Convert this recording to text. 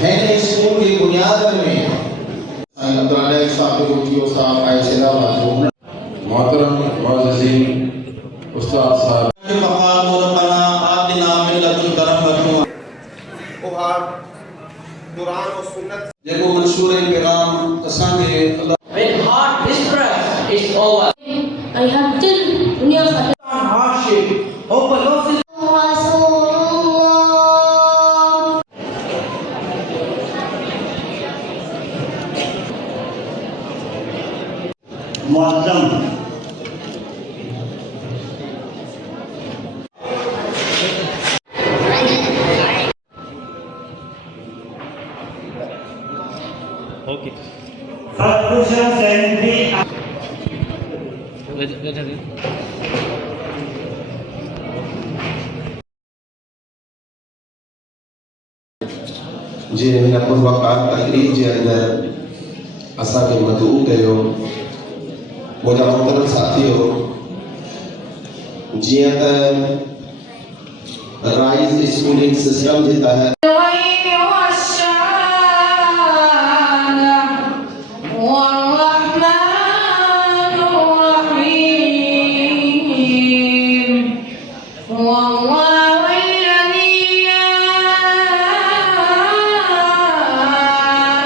है स्कूल की बुनियाद में मोहतरम मुअज़्ज़िज़ीन उस्ताद साहब देखो मंशूर पैगाम असांखे When heart distress is over, I have till dunya hardship, open losses. Muazzam Okay. Ferguson Sandy जे हिन पुरवकार तकरीर जे अंदर असांखे मदऊ कयो मुंहिंजा मोहतरम साथियो जीअं त राइज़ स्कूलिंग सिस्टम जे तहत